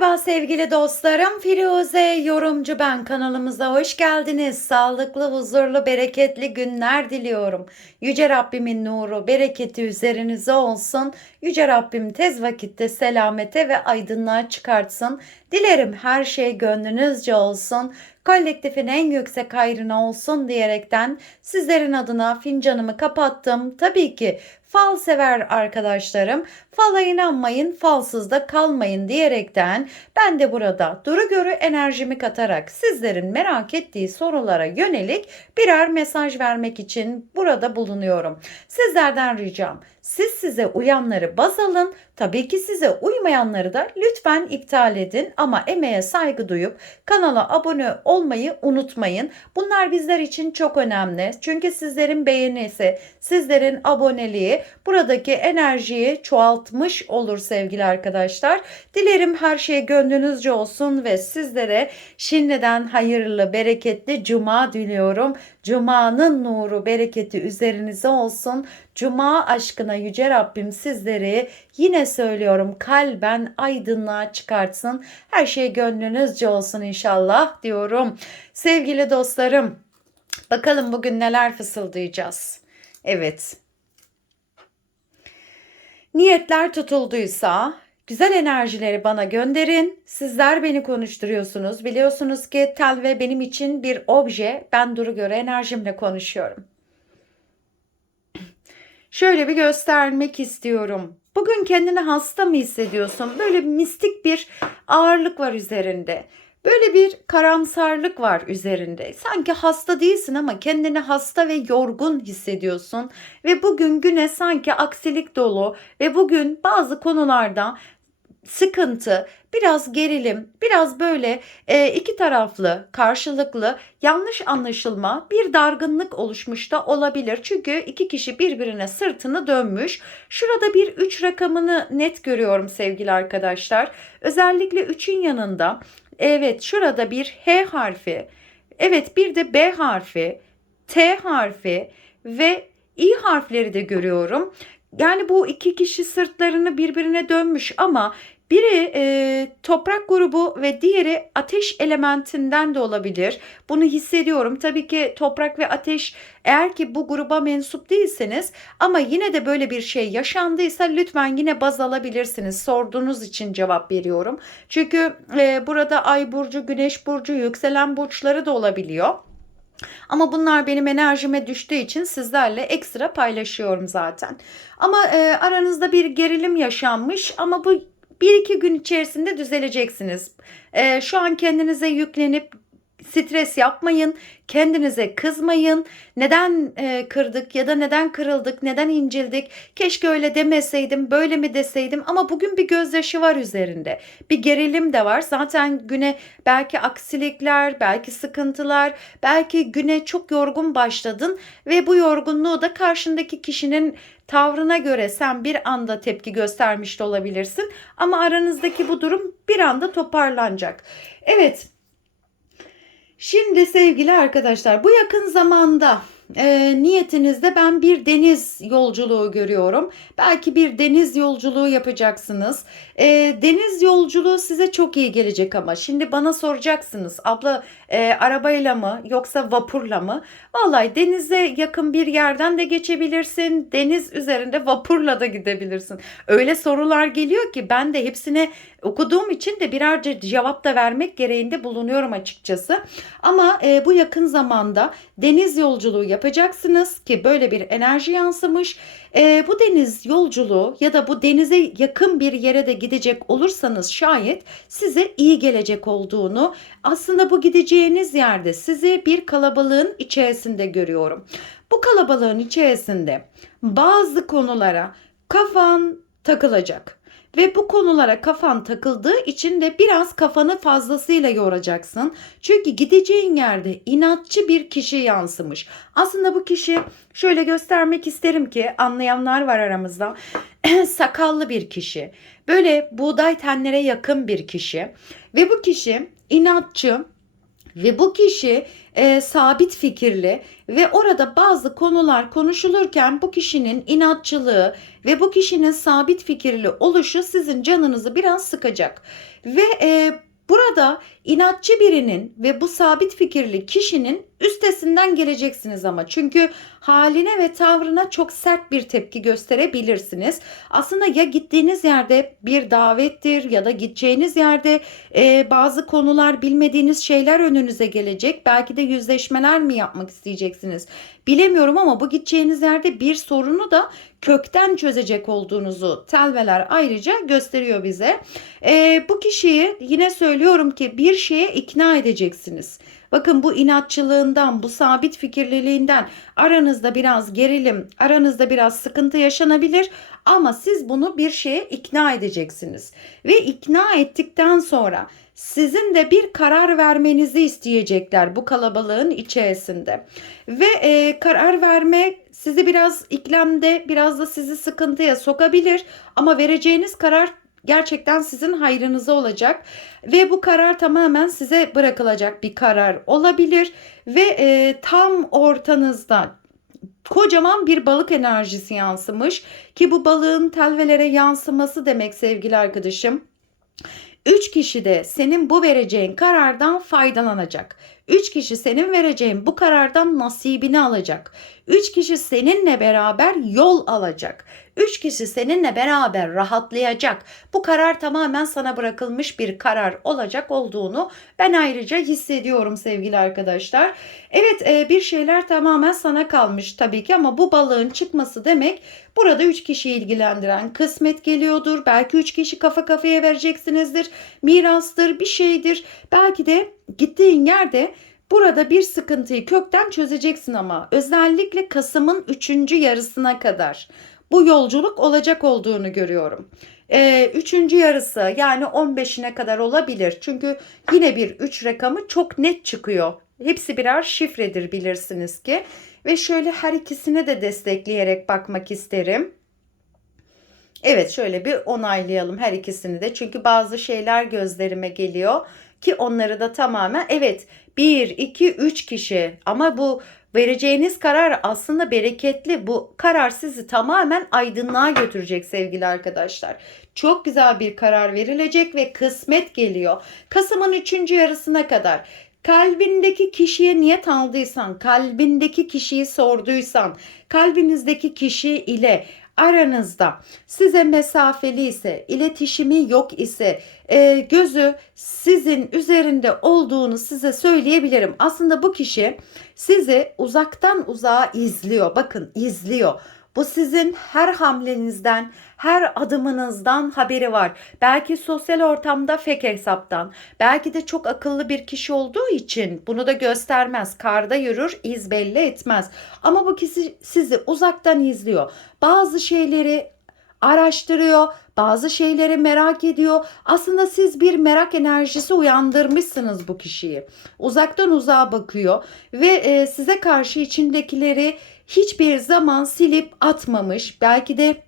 Merhaba sevgili dostlarım. Firuze Yorumcu ben kanalımıza hoş geldiniz. Sağlıklı, huzurlu, bereketli günler diliyorum. Yüce Rabbimin nuru, bereketi üzerinize olsun. Yüce Rabbim tez vakitte selamete ve aydınlığa çıkartsın. Dilerim her şey gönlünüzce olsun. Kolektifin en yüksek hayrına olsun diyerekten sizlerin adına fincanımı kapattım. Tabii ki fal sever arkadaşlarım fala inanmayın falsız da kalmayın diyerekten ben de burada duru görü enerjimi katarak sizlerin merak ettiği sorulara yönelik birer mesaj vermek için burada bulunuyorum. Sizlerden ricam siz size uyanları baz alın. Tabii ki size uymayanları da lütfen iptal edin ama emeğe saygı duyup kanala abone olmayı unutmayın. Bunlar bizler için çok önemli. Çünkü sizlerin beğenisi, sizlerin aboneliği buradaki enerjiyi çoğaltmış olur sevgili arkadaşlar. Dilerim her şey gönlünüzce olsun ve sizlere şimdiden hayırlı, bereketli cuma diliyorum. Cuma'nın nuru, bereketi üzerinize olsun. Cuma aşkına yüce Rabbim sizleri yine söylüyorum kalben aydınlığa çıkartsın. Her şey gönlünüzce olsun inşallah diyorum. Sevgili dostlarım, bakalım bugün neler fısıldayacağız. Evet. Niyetler tutulduysa güzel enerjileri bana gönderin. Sizler beni konuşturuyorsunuz. Biliyorsunuz ki telve benim için bir obje. Ben duru göre enerjimle konuşuyorum. Şöyle bir göstermek istiyorum. Bugün kendini hasta mı hissediyorsun? Böyle mistik bir ağırlık var üzerinde. Böyle bir karamsarlık var üzerinde. Sanki hasta değilsin ama kendini hasta ve yorgun hissediyorsun. Ve bugün güne sanki aksilik dolu ve bugün bazı konularda sıkıntı, biraz gerilim, biraz böyle e, iki taraflı, karşılıklı yanlış anlaşılma, bir dargınlık oluşmuş da olabilir. Çünkü iki kişi birbirine sırtını dönmüş. Şurada bir üç rakamını net görüyorum sevgili arkadaşlar. Özellikle üçün yanında Evet şurada bir H harfi. Evet bir de B harfi, T harfi ve İ harfleri de görüyorum. Yani bu iki kişi sırtlarını birbirine dönmüş ama biri e, toprak grubu ve diğeri ateş elementinden de olabilir. Bunu hissediyorum. Tabii ki toprak ve ateş eğer ki bu gruba mensup değilseniz ama yine de böyle bir şey yaşandıysa lütfen yine baz alabilirsiniz. Sorduğunuz için cevap veriyorum. Çünkü e, burada ay burcu, güneş burcu, yükselen burçları da olabiliyor. Ama bunlar benim enerjime düştüğü için sizlerle ekstra paylaşıyorum zaten. Ama e, aranızda bir gerilim yaşanmış ama bu bir iki gün içerisinde düzeleceksiniz. E, şu an kendinize yüklenip stres yapmayın, kendinize kızmayın. Neden e, kırdık ya da neden kırıldık, neden incildik? Keşke öyle demeseydim, böyle mi deseydim? Ama bugün bir gözyaşı var üzerinde. Bir gerilim de var. Zaten güne belki aksilikler, belki sıkıntılar, belki güne çok yorgun başladın ve bu yorgunluğu da karşındaki kişinin tavrına göre sen bir anda tepki göstermiş de olabilirsin. Ama aranızdaki bu durum bir anda toparlanacak. Evet, Şimdi sevgili arkadaşlar bu yakın zamanda e, niyetinizde ben bir deniz yolculuğu görüyorum. Belki bir deniz yolculuğu yapacaksınız. E, deniz yolculuğu size çok iyi gelecek ama şimdi bana soracaksınız abla e, arabayla mı yoksa vapurla mı? Vallahi denize yakın bir yerden de geçebilirsin. Deniz üzerinde vapurla da gidebilirsin. Öyle sorular geliyor ki ben de hepsine okuduğum için de birer cevap da vermek gereğinde bulunuyorum açıkçası. Ama e, bu yakın zamanda deniz yolculuğu yapacaksınız ki böyle bir enerji yansımış. E, bu deniz yolculuğu ya da bu denize yakın bir yere de gidecek olursanız şayet size iyi gelecek olduğunu aslında bu gideceğiniz yerde sizi bir kalabalığın içerisinde görüyorum. Bu kalabalığın içerisinde bazı konulara kafan takılacak. Ve bu konulara kafan takıldığı için de biraz kafanı fazlasıyla yoracaksın. Çünkü gideceğin yerde inatçı bir kişi yansımış. Aslında bu kişi şöyle göstermek isterim ki anlayanlar var aramızda. Sakallı bir kişi. Böyle buğday tenlere yakın bir kişi. Ve bu kişi inatçı, Ve bu kişi e, sabit fikirli ve orada bazı konular konuşulurken bu kişinin inatçılığı ve bu kişinin sabit fikirli oluşu sizin canınızı biraz sıkacak. Ve e, burada inatçı birinin ve bu sabit fikirli kişinin üstesinden geleceksiniz ama. Çünkü haline ve tavrına çok sert bir tepki gösterebilirsiniz. Aslında ya gittiğiniz yerde bir davettir ya da gideceğiniz yerde e, bazı konular bilmediğiniz şeyler önünüze gelecek. Belki de yüzleşmeler mi yapmak isteyeceksiniz? Bilemiyorum ama bu gideceğiniz yerde bir sorunu da kökten çözecek olduğunuzu telveler ayrıca gösteriyor bize. E, bu kişiyi yine söylüyorum ki bir şeye ikna edeceksiniz. Bakın bu inatçılığından, bu sabit fikirliliğinden aranızda biraz gerilim, aranızda biraz sıkıntı yaşanabilir ama siz bunu bir şeye ikna edeceksiniz. Ve ikna ettikten sonra sizin de bir karar vermenizi isteyecekler bu kalabalığın içerisinde. Ve e, karar verme sizi biraz iklemde, biraz da sizi sıkıntıya sokabilir ama vereceğiniz karar gerçekten sizin hayrınıza olacak ve bu karar tamamen size bırakılacak bir karar olabilir ve e, tam ortanızda kocaman bir balık enerjisi yansımış ki bu balığın telvelere yansıması demek sevgili arkadaşım. Üç kişi de senin bu vereceğin karardan faydalanacak. Üç kişi senin vereceğin bu karardan nasibini alacak. Üç kişi seninle beraber yol alacak. Üç kişi seninle beraber rahatlayacak. Bu karar tamamen sana bırakılmış bir karar olacak olduğunu ben ayrıca hissediyorum sevgili arkadaşlar. Evet e, bir şeyler tamamen sana kalmış tabii ki ama bu balığın çıkması demek burada üç kişi ilgilendiren kısmet geliyordur. Belki üç kişi kafa kafaya vereceksinizdir. Mirastır bir şeydir. Belki de gittiğin yerde Burada bir sıkıntıyı kökten çözeceksin ama özellikle Kasım'ın 3. yarısına kadar bu yolculuk olacak olduğunu görüyorum. Ee, üçüncü yarısı yani 15'ine kadar olabilir. Çünkü yine bir 3 rakamı çok net çıkıyor. Hepsi birer şifredir bilirsiniz ki. Ve şöyle her ikisine de destekleyerek bakmak isterim. Evet şöyle bir onaylayalım her ikisini de. Çünkü bazı şeyler gözlerime geliyor ki onları da tamamen evet 1, 2, 3 kişi ama bu vereceğiniz karar aslında bereketli. Bu karar sizi tamamen aydınlığa götürecek sevgili arkadaşlar. Çok güzel bir karar verilecek ve kısmet geliyor. Kasım'ın 3. yarısına kadar kalbindeki kişiye niyet aldıysan, kalbindeki kişiyi sorduysan, kalbinizdeki kişi ile aranızda size mesafeli ise, iletişimi yok ise, e, gözü sizin üzerinde olduğunu size söyleyebilirim. Aslında bu kişi sizi uzaktan uzağa izliyor. Bakın izliyor. Bu sizin her hamlenizden, her adımınızdan haberi var. Belki sosyal ortamda fake hesaptan, belki de çok akıllı bir kişi olduğu için bunu da göstermez. Karda yürür, iz belli etmez. Ama bu kişi sizi uzaktan izliyor. Bazı şeyleri araştırıyor, bazı şeyleri merak ediyor. Aslında siz bir merak enerjisi uyandırmışsınız bu kişiyi. Uzaktan uzağa bakıyor ve e, size karşı içindekileri hiçbir zaman silip atmamış. Belki de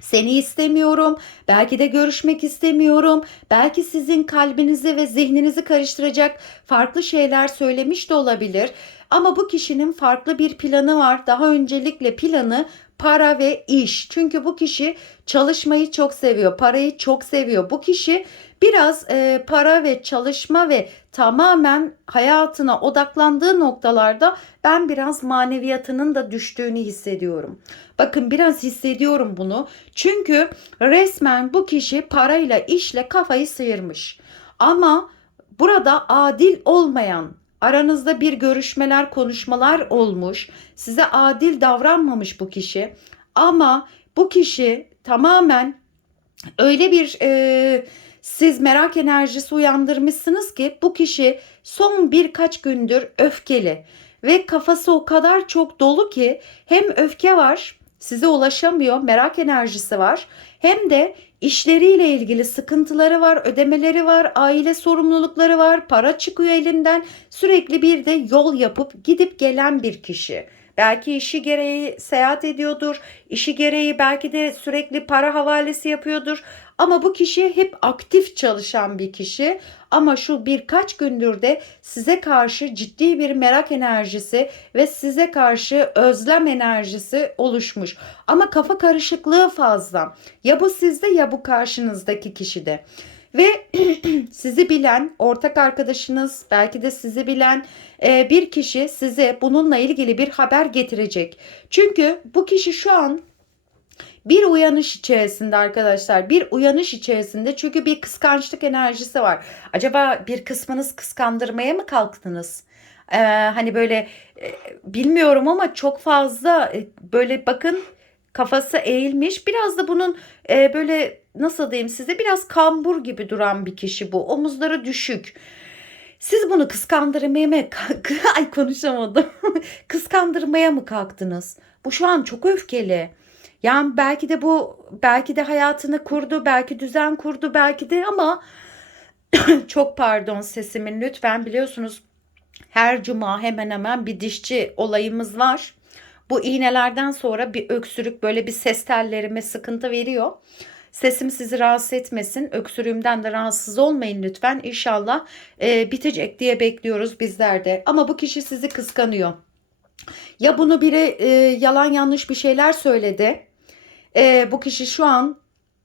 seni istemiyorum, belki de görüşmek istemiyorum, belki sizin kalbinizi ve zihninizi karıştıracak farklı şeyler söylemiş de olabilir. Ama bu kişinin farklı bir planı var. Daha öncelikle planı para ve iş. Çünkü bu kişi çalışmayı çok seviyor, parayı çok seviyor. Bu kişi biraz e, para ve çalışma ve tamamen hayatına odaklandığı noktalarda ben biraz maneviyatının da düştüğünü hissediyorum. Bakın biraz hissediyorum bunu. Çünkü resmen bu kişi parayla işle kafayı sıyırmış. Ama burada adil olmayan aranızda bir görüşmeler, konuşmalar olmuş. Size adil davranmamış bu kişi. Ama bu kişi tamamen öyle bir e, siz merak enerjisi uyandırmışsınız ki bu kişi son birkaç gündür öfkeli ve kafası o kadar çok dolu ki hem öfke var, size ulaşamıyor, merak enerjisi var. Hem de işleriyle ilgili sıkıntıları var, ödemeleri var, aile sorumlulukları var, para çıkıyor elinden. Sürekli bir de yol yapıp gidip gelen bir kişi. Belki işi gereği seyahat ediyordur. işi gereği belki de sürekli para havalesi yapıyordur. Ama bu kişi hep aktif çalışan bir kişi. Ama şu birkaç gündür de size karşı ciddi bir merak enerjisi ve size karşı özlem enerjisi oluşmuş. Ama kafa karışıklığı fazla. Ya bu sizde ya bu karşınızdaki kişide. Ve sizi bilen, ortak arkadaşınız, belki de sizi bilen e, bir kişi size bununla ilgili bir haber getirecek. Çünkü bu kişi şu an bir uyanış içerisinde arkadaşlar. Bir uyanış içerisinde çünkü bir kıskançlık enerjisi var. Acaba bir kısmınız kıskandırmaya mı kalktınız? Ee, hani böyle e, bilmiyorum ama çok fazla e, böyle bakın kafası eğilmiş. Biraz da bunun e, böyle nasıl diyeyim size biraz kambur gibi duran bir kişi bu. Omuzları düşük. Siz bunu kıskandırmaya mı ay konuşamadım. kıskandırmaya mı kalktınız? Bu şu an çok öfkeli. Yani belki de bu belki de hayatını kurdu, belki düzen kurdu, belki de ama çok pardon sesimin lütfen biliyorsunuz her cuma hemen hemen bir dişçi olayımız var. Bu iğnelerden sonra bir öksürük böyle bir ses tellerime sıkıntı veriyor. Sesim sizi rahatsız etmesin. Öksürüğümden de rahatsız olmayın lütfen. İnşallah e, bitecek diye bekliyoruz bizler de. Ama bu kişi sizi kıskanıyor. Ya bunu biri e, yalan yanlış bir şeyler söyledi. E, bu kişi şu an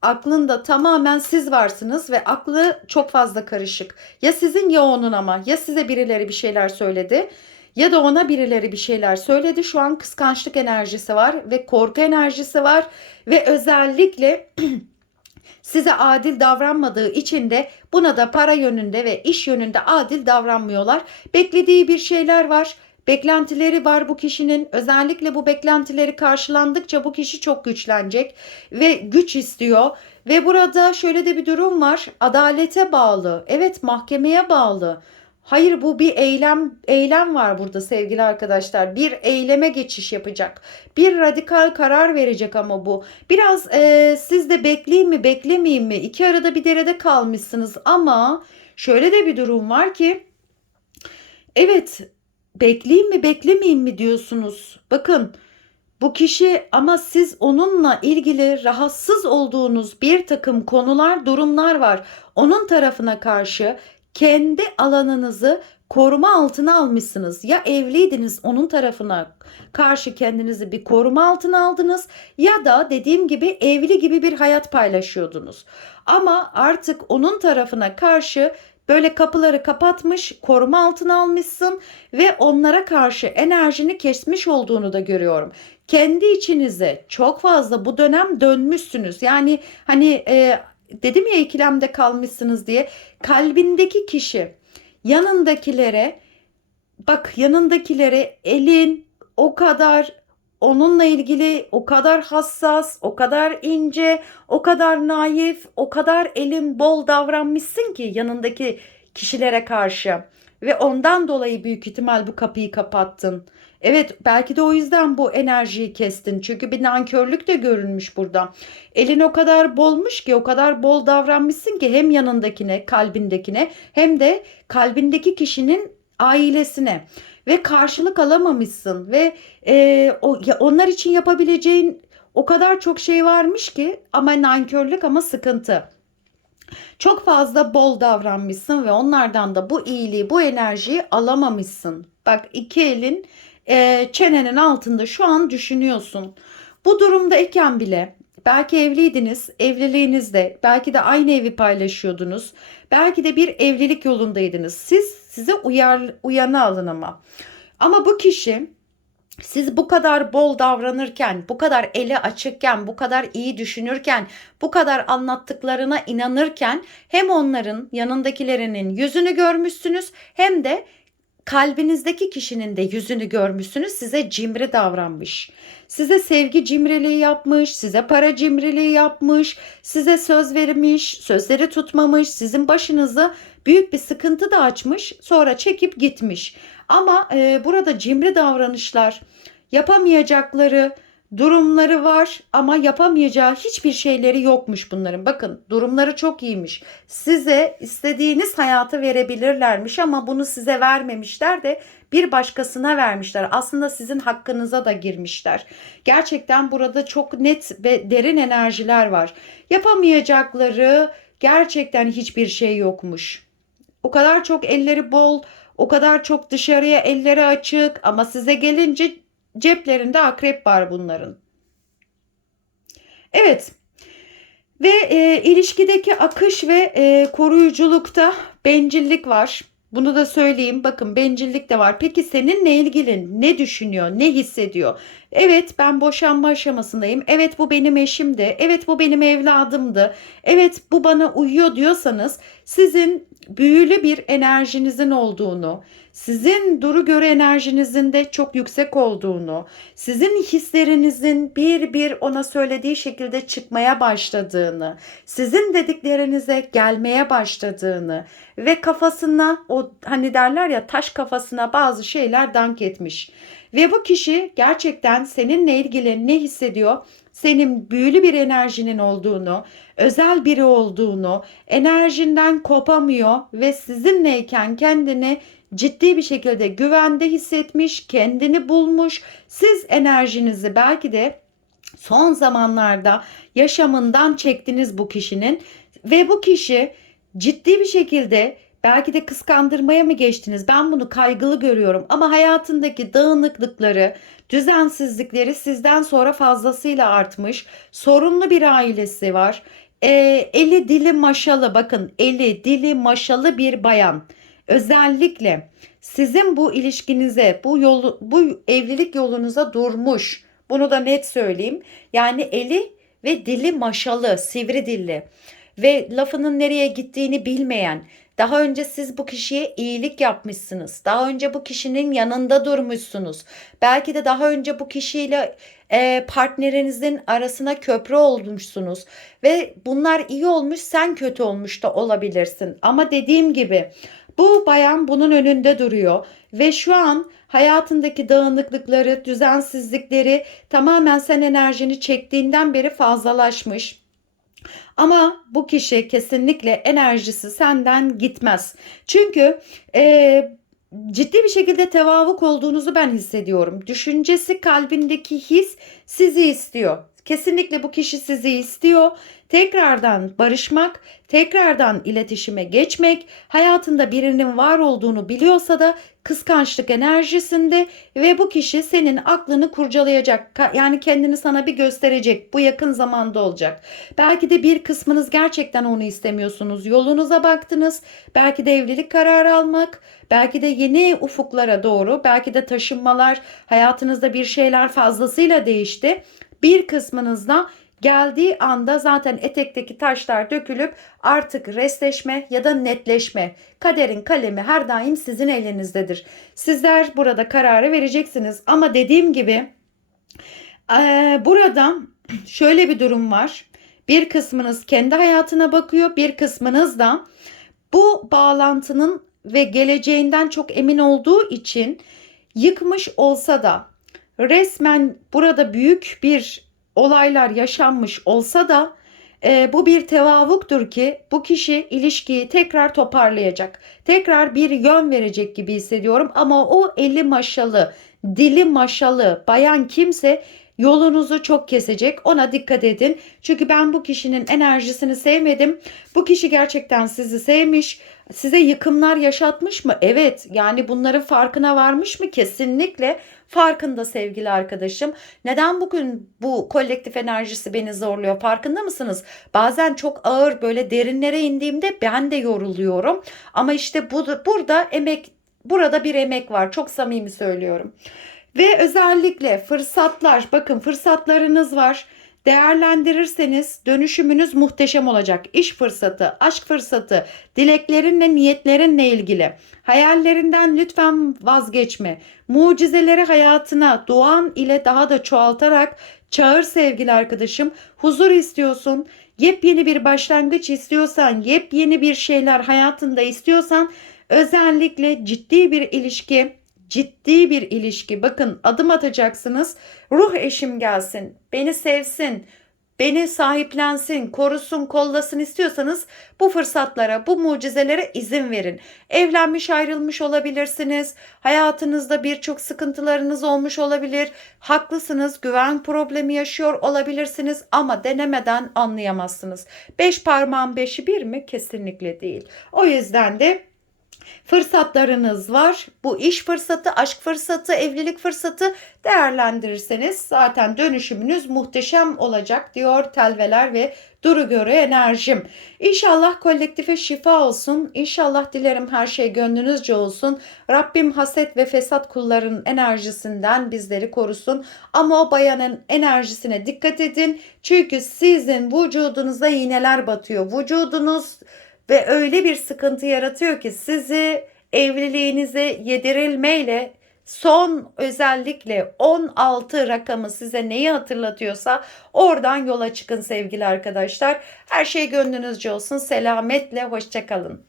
aklında tamamen siz varsınız ve aklı çok fazla karışık. Ya sizin ya onun ama ya size birileri bir şeyler söyledi ya da ona birileri bir şeyler söyledi. Şu an kıskançlık enerjisi var ve korku enerjisi var ve özellikle size adil davranmadığı için de buna da para yönünde ve iş yönünde adil davranmıyorlar. Beklediği bir şeyler var. Beklentileri var bu kişinin. Özellikle bu beklentileri karşılandıkça bu kişi çok güçlenecek ve güç istiyor. Ve burada şöyle de bir durum var. Adalete bağlı. Evet mahkemeye bağlı. Hayır bu bir eylem eylem var burada sevgili arkadaşlar. Bir eyleme geçiş yapacak. Bir radikal karar verecek ama bu. Biraz e, siz de bekleyeyim mi beklemeyeyim mi? İki arada bir derede kalmışsınız ama şöyle de bir durum var ki evet bekleyeyim mi beklemeyeyim mi diyorsunuz. Bakın bu kişi ama siz onunla ilgili rahatsız olduğunuz bir takım konular, durumlar var. Onun tarafına karşı kendi alanınızı koruma altına almışsınız. Ya evliydiniz onun tarafına karşı kendinizi bir koruma altına aldınız ya da dediğim gibi evli gibi bir hayat paylaşıyordunuz. Ama artık onun tarafına karşı böyle kapıları kapatmış, koruma altına almışsın ve onlara karşı enerjini kesmiş olduğunu da görüyorum. Kendi içinize çok fazla bu dönem dönmüşsünüz. Yani hani e, dedim ya ikilemde kalmışsınız diye kalbindeki kişi yanındakilere bak yanındakilere elin o kadar onunla ilgili o kadar hassas, o kadar ince, o kadar naif, o kadar elin bol davranmışsın ki yanındaki kişilere karşı ve ondan dolayı büyük ihtimal bu kapıyı kapattın. Evet belki de o yüzden bu enerjiyi kestin. Çünkü bir nankörlük de görünmüş burada. Elin o kadar bolmuş ki o kadar bol davranmışsın ki hem yanındakine kalbindekine hem de kalbindeki kişinin ailesine ve karşılık alamamışsın ve e, o, ya onlar için yapabileceğin o kadar çok şey varmış ki ama nankörlük ama sıkıntı. Çok fazla bol davranmışsın ve onlardan da bu iyiliği, bu enerjiyi alamamışsın. Bak iki elin e, çenenin altında şu an düşünüyorsun. Bu durumdayken bile belki evliydiniz, evliliğinizde belki de aynı evi paylaşıyordunuz. Belki de bir evlilik yolundaydınız. Siz size uyar, uyanı alın ama. Ama bu kişi siz bu kadar bol davranırken, bu kadar eli açıkken, bu kadar iyi düşünürken, bu kadar anlattıklarına inanırken hem onların yanındakilerinin yüzünü görmüşsünüz hem de kalbinizdeki kişinin de yüzünü görmüşsünüz size cimri davranmış. Size sevgi cimriliği yapmış, size para cimriliği yapmış, size söz vermiş, sözleri tutmamış, sizin başınızı büyük bir sıkıntı da açmış, sonra çekip gitmiş. Ama e, burada cimri davranışlar, yapamayacakları, durumları var ama yapamayacağı hiçbir şeyleri yokmuş bunların. Bakın durumları çok iyiymiş. Size istediğiniz hayatı verebilirlermiş ama bunu size vermemişler de bir başkasına vermişler. Aslında sizin hakkınıza da girmişler. Gerçekten burada çok net ve derin enerjiler var. Yapamayacakları gerçekten hiçbir şey yokmuş. O kadar çok elleri bol, o kadar çok dışarıya elleri açık ama size gelince ceplerinde akrep var bunların. Evet. Ve e, ilişkideki akış ve e, koruyuculukta bencillik var. Bunu da söyleyeyim. Bakın bencillik de var. Peki seninle ilgili ne düşünüyor, ne hissediyor? Evet ben boşanma aşamasındayım. Evet bu benim eşimdi. Evet bu benim evladımdı. Evet bu bana uyuyor diyorsanız sizin büyülü bir enerjinizin olduğunu, sizin duru göre enerjinizin de çok yüksek olduğunu, sizin hislerinizin bir bir ona söylediği şekilde çıkmaya başladığını, sizin dediklerinize gelmeye başladığını ve kafasına o hani derler ya taş kafasına bazı şeyler dank etmiş. Ve bu kişi gerçekten seninle ilgili ne hissediyor? Senin büyülü bir enerjinin olduğunu, özel biri olduğunu, enerjinden kopamıyor ve sizinleyken kendini ciddi bir şekilde güvende hissetmiş, kendini bulmuş. Siz enerjinizi belki de son zamanlarda yaşamından çektiniz bu kişinin ve bu kişi ciddi bir şekilde belki de kıskandırmaya mı geçtiniz? Ben bunu kaygılı görüyorum ama hayatındaki dağınıklıkları, düzensizlikleri sizden sonra fazlasıyla artmış. Sorunlu bir ailesi var. E, eli dili maşalı bakın eli dili maşalı bir bayan. Özellikle sizin bu ilişkinize, bu yolu, bu evlilik yolunuza durmuş. Bunu da net söyleyeyim. Yani eli ve dili maşalı, sivri dilli ve lafının nereye gittiğini bilmeyen, daha önce siz bu kişiye iyilik yapmışsınız. Daha önce bu kişinin yanında durmuşsunuz. Belki de daha önce bu kişiyle e, partnerinizin arasına köprü olmuşsunuz. Ve bunlar iyi olmuş sen kötü olmuş da olabilirsin. Ama dediğim gibi bu bayan bunun önünde duruyor. Ve şu an hayatındaki dağınıklıkları, düzensizlikleri tamamen sen enerjini çektiğinden beri fazlalaşmış. Ama bu kişi kesinlikle enerjisi senden gitmez. Çünkü e, ciddi bir şekilde tevavuk olduğunuzu ben hissediyorum. Düşüncesi kalbindeki his sizi istiyor. Kesinlikle bu kişi sizi istiyor. Tekrardan barışmak, tekrardan iletişime geçmek, hayatında birinin var olduğunu biliyorsa da kıskançlık enerjisinde ve bu kişi senin aklını kurcalayacak. Yani kendini sana bir gösterecek. Bu yakın zamanda olacak. Belki de bir kısmınız gerçekten onu istemiyorsunuz. Yolunuza baktınız. Belki de evlilik kararı almak, belki de yeni ufuklara doğru, belki de taşınmalar, hayatınızda bir şeyler fazlasıyla değişti. Bir kısmınızda geldiği anda zaten etekteki taşlar dökülüp artık restleşme ya da netleşme. Kaderin kalemi her daim sizin elinizdedir. Sizler burada kararı vereceksiniz ama dediğim gibi burada şöyle bir durum var. Bir kısmınız kendi hayatına bakıyor, bir kısmınız da bu bağlantının ve geleceğinden çok emin olduğu için yıkmış olsa da resmen burada büyük bir olaylar yaşanmış olsa da e, bu bir tevavuktur ki bu kişi ilişkiyi tekrar toparlayacak. Tekrar bir yön verecek gibi hissediyorum ama o eli maşalı, dili maşalı bayan kimse yolunuzu çok kesecek. Ona dikkat edin. Çünkü ben bu kişinin enerjisini sevmedim. Bu kişi gerçekten sizi sevmiş. Size yıkımlar yaşatmış mı? Evet. Yani bunların farkına varmış mı? Kesinlikle farkında sevgili arkadaşım. Neden bugün bu kolektif enerjisi beni zorluyor? Farkında mısınız? Bazen çok ağır böyle derinlere indiğimde ben de yoruluyorum. Ama işte bu, burada emek burada bir emek var. Çok samimi söylüyorum. Ve özellikle fırsatlar, bakın fırsatlarınız var. Değerlendirirseniz dönüşümünüz muhteşem olacak. İş fırsatı, aşk fırsatı, dileklerinle, niyetlerinle ilgili. Hayallerinden lütfen vazgeçme. Mucizeleri hayatına duan ile daha da çoğaltarak çağır sevgili arkadaşım. Huzur istiyorsun, yepyeni bir başlangıç istiyorsan, yepyeni bir şeyler hayatında istiyorsan özellikle ciddi bir ilişki ciddi bir ilişki. Bakın adım atacaksınız. Ruh eşim gelsin, beni sevsin, beni sahiplensin, korusun, kollasın istiyorsanız bu fırsatlara, bu mucizelere izin verin. Evlenmiş, ayrılmış olabilirsiniz. Hayatınızda birçok sıkıntılarınız olmuş olabilir. Haklısınız, güven problemi yaşıyor olabilirsiniz ama denemeden anlayamazsınız. Beş parmağın beşi bir mi? Kesinlikle değil. O yüzden de fırsatlarınız var. Bu iş fırsatı, aşk fırsatı, evlilik fırsatı değerlendirirseniz zaten dönüşümünüz muhteşem olacak diyor telveler ve duru göre enerjim. İnşallah kolektife şifa olsun. İnşallah dilerim her şey gönlünüzce olsun. Rabbim haset ve fesat kulların enerjisinden bizleri korusun. Ama o bayanın enerjisine dikkat edin. Çünkü sizin vücudunuza iğneler batıyor. Vücudunuz ve öyle bir sıkıntı yaratıyor ki sizi evliliğinize yedirilmeyle son özellikle 16 rakamı size neyi hatırlatıyorsa oradan yola çıkın sevgili arkadaşlar. Her şey gönlünüzce olsun. Selametle hoşçakalın.